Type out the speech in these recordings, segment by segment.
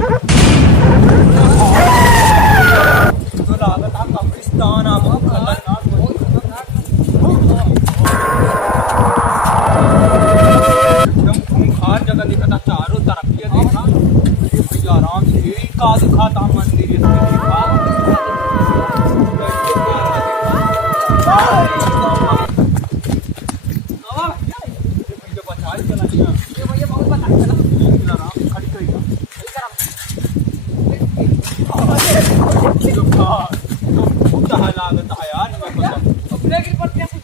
तो लागत हा कब्रिस्तान हा बहुत खतरनाक एकदम खूंखार जगह दिखा था चारों तरफ ये देखा ये भैया आराम से यही का दिखा था मंदिर इसमें देखा बचा चला ये भैया बहुत बता चला आराम खड़ी करी लागत है यार ब्रेक पर कैसे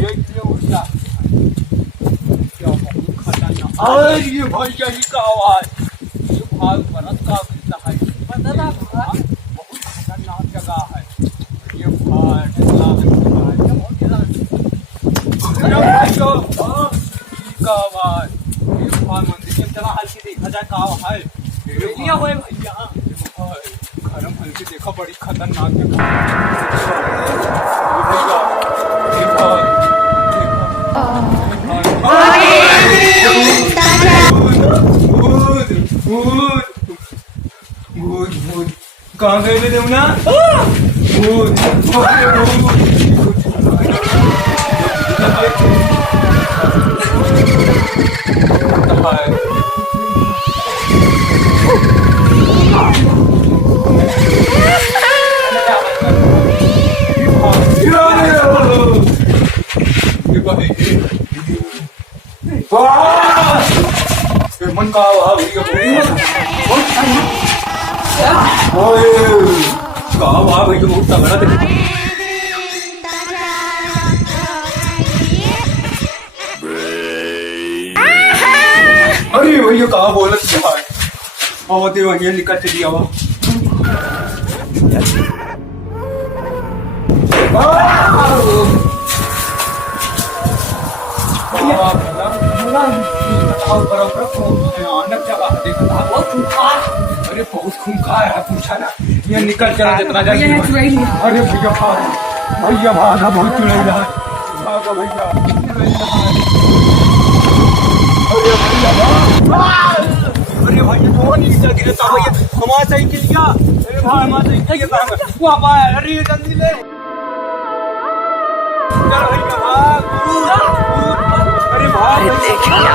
ये उठा क्या खतरनाक अरे ये भैया ही का आवाज ये भाग परत का गिरता है पता ना बहुत खतरनाक जगह है ये भाग लागत है बहुत का आवाज ये भाग मंदिर में चला हल्की देखा जाए का है लिया हुए भैया गरम हल्की देखा बड़ी खतरनाक जगह कहाँ गए थे देवना मन का भैया बहुत तगड़ा थे अरे भैया कहा बोलत भैया निकल चली आवा भयानक जगह देखा बहुत खूंखार अरे बहुत खूंखार है पूछा ना ये निकल चला जितना जल्दी अरे भैया भैया भागा बहुत चुड़ैल है भागा भैया अरे भैया कौन नीचे गिरता भैया हमारा साइकिल क्या अरे भाई हमारा साइकिल क्या वापस अरे जल्दी ले चल भैया भाग अरे भाई देखिए